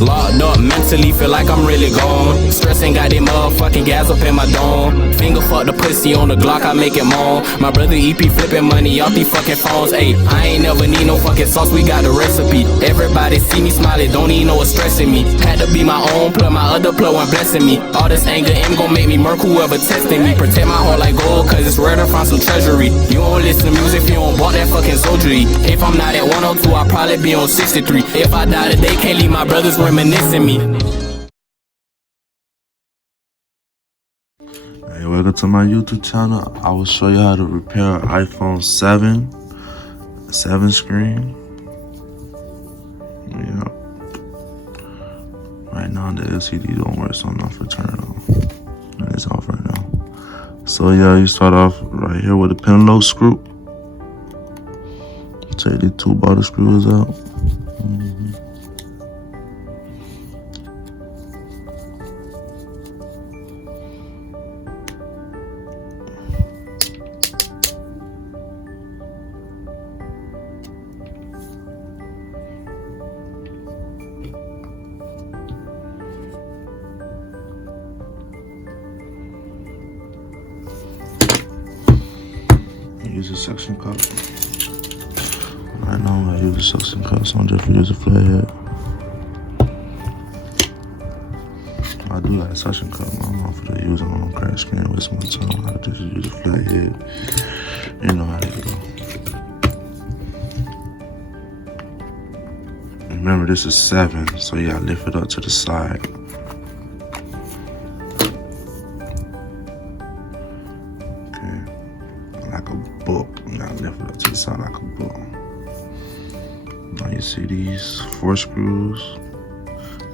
Locked up mentally, feel like I'm really gone. Stressing, got them motherfucking gas up in my dome. Finger fuck the pussy on the Glock, I make it moan. My brother EP flipping money off these fucking phones. Ayy, I ain't never need no fucking sauce, we got the recipe. Everybody see me smiling, don't even know what's stressing me. Had to be my own plug, my other plug wasn't blessing me. All this anger ain't gon' make me murk whoever testing me. Protect my heart like gold, cause it's rare to find some treasury. You don't listen to music if you don't bought that fucking soldiery. If I'm not at 102, I'll probably be on 63. If I die today, can't leave my brothers reminiscing me. Hey, welcome to my YouTube channel. I will show you how to repair an iPhone 7 screen. Yeah. Right now the LCD don't work, so I'm not gonna turn it on. And it's off right now. So yeah, you start off right here with the pin load screw. Take the 2 bottom screws out. Use a suction cup. Right now I'm gonna use a suction cup, so I'm just gonna use a flathead. I do like a suction cup. I'm not for use it on crack screen, waste my time. I just use a flathead. You know how to go. Remember, this is 7, so you gotta lift it up to the side. Like a book. You gotta lift it up to the side like a book. Now you see these 4 screws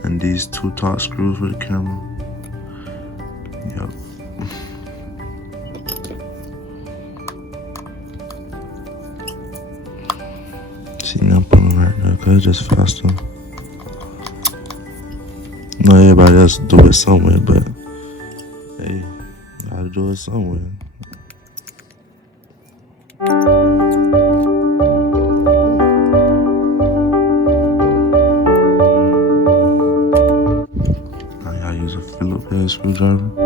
and these 2 top screws for the camera. Yep. See me, I'm putting right there because it's just faster. Not everybody else do it somewhere, but hey, gotta do it somewhere. Use a Phillips head screwdriver.